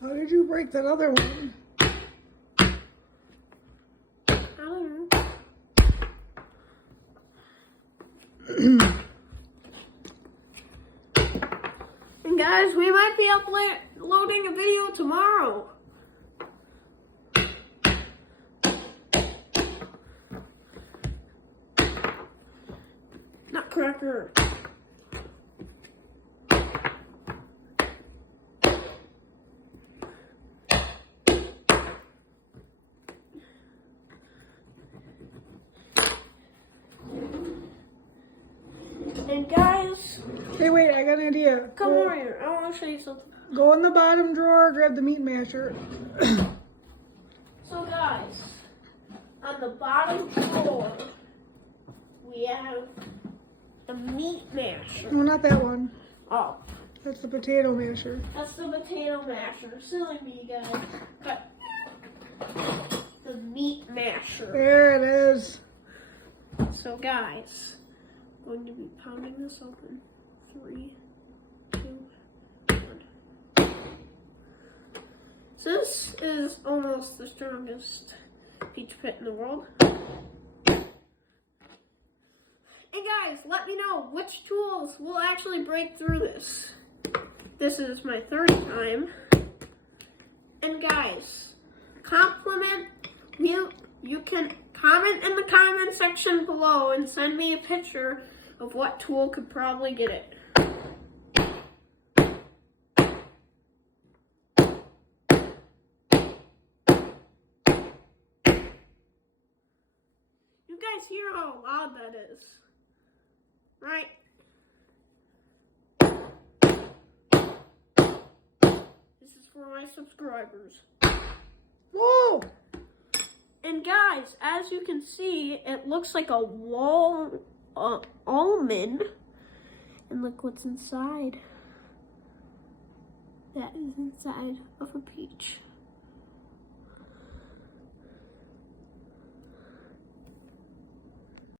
How did you break that other one? I don't know. And guys, we might be uploading a video tomorrow. Nutcracker. And guys, Hey, wait, I got an idea. come over here. I want to show you something. Go in the bottom drawer, grab the meat masher. So guys, on the bottom drawer, we have the meat masher. No, not that one. Oh, That's the potato masher. that's the potato masher. Silly me, guys. But the meat masher. There it is. So guys, I'm going to be pounding this open. 3, 2, 1. So this is almost the strongest peach pit in the world. And guys, let me know which tools will actually break through this. This is my third time. And guys, compliment you. You can comment in the comment section below and send me a picture of what tool could probably get it. You guys hear how loud that is, right? This is for my subscribers. Whoa! And guys, as you can see, it looks like a almond. And look what's inside. That is inside of a peach.